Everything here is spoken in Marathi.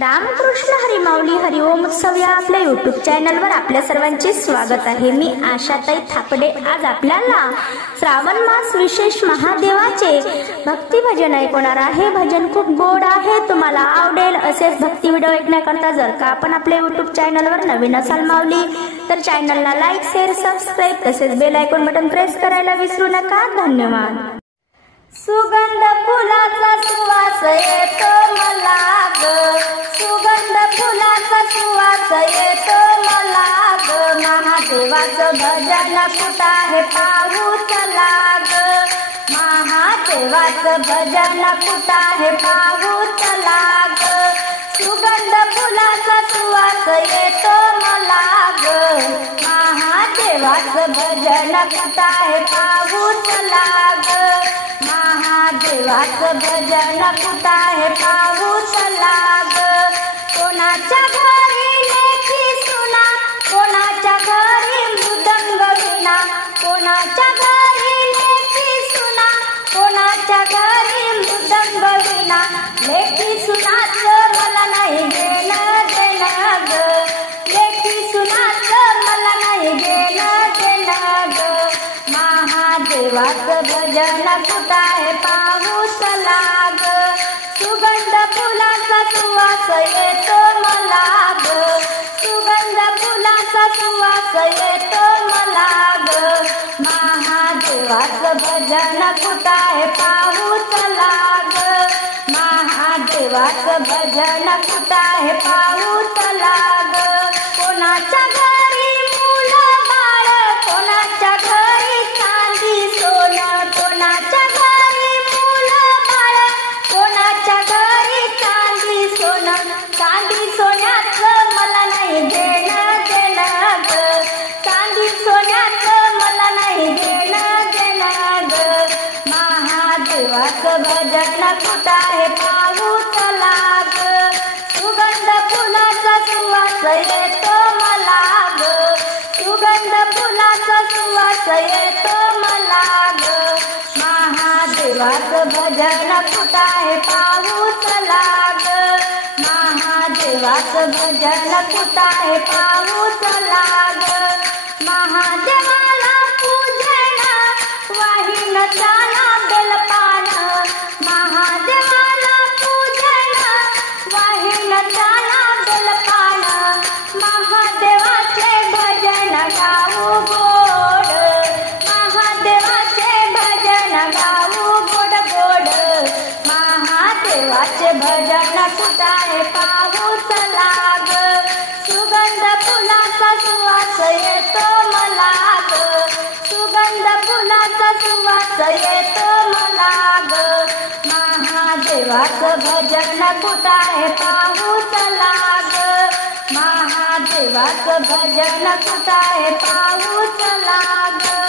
रामकृष्ण हरी माऊली हरिओम उत्सव या आपल्या युट्यूब चॅनलवर आपल्या सर्वांचे स्वागत आहे। मी आशाताई थापडे। आज आपल्याला श्रावण मास विशेष महादेवाचे भक्ती भजन ऐकवणार आहे। भजन खूप गोड आहे, तुम्हाला आवडेल। असेच भक्ती व्हिडिओ ऐकण्याकरता जर का आपण आपल्या युट्यूब चॅनलवर नवीन असाल माऊली तर चॅनलला लाईक शेअर सबस्क्राईब तसेच बेल आयकॉन बटन प्रेस करायला विसरू नका। धन्यवाद। सुगंध फुलाचा सुवास येतो मला ग, सुगंध फुलाचा सुवास येतो मला ग, महादेवाचं भजन कुठं आहे पाहू चला ग, महादेवाचं भजन कुठं आहे पाहू चला ग, सुगंध फुलाचा सुवास येतो मला ग, महादेवाचं भजन कुठं आहे पाहू चला ग, महादेवाचं भजन कुठं आहे पाहू चला ग, कोणाच्या घरी लेकी सुना, कोणाच्या घरी मृदंग विना, कोणाच्या घरी लेकी सुना, कोणाच्या घरी मृदंग विना, लेकी सुनाचं मला नाही देणं देणं ग, लेकी सुनाचं मला नाही देणं देणं ग, महादेवाचं भजन कुठं आहे पाहू चला ग, सुगंध फुलाचा सुवास येतो मला ग, सुगंध फुलाचा सुवास येतो मला ग, महादेवाचं भजन कुठं आहे पाहू चला ग, महादेवाचं भजन कुठं आहे पाहू चला ग, कोणाच्या घरी मुलं बाळ, कोणाच्या घरी चांदी सोनं, कोणाच्या घरी मुलं बाळ, कोणाच्या घरी चांदी सोनं, चांदी सोन्याचं मला नाही देणं देणं ग, चांदी सोन्याचं मला नाही देणं देणं ग, महादेवाचं भजन कुठं आहे पाहू चला ग, सुगंध फुलाचा सुवास येतो मला ग, सुगंध फुलाचा सुवास येतो मला ग, महादेवाचं भजन कुठं आहे पाहू चला ग, महादेवाचं भजन कुठं आहे पाहू चला ग, महादेवाला पूजन वाहिन चाला बेलपान, महादेवाला पूजन वाहिन चाला बेलपान, महादेवाचे भजन गाऊ गोड, महादेवाचे भजन गाऊ गोड गोड, महादेवाचे भजन कुठं आहे पाहू चला ग, सुगंध फुलाचा सुवास येतो मला ग, सुगंध फुलाचा सुवास येतो मला ग, महादेवाचं भजन कुठं आहे पाहू चला ग, महादेवाचं भजन कुठं आहे पाहू चला ग.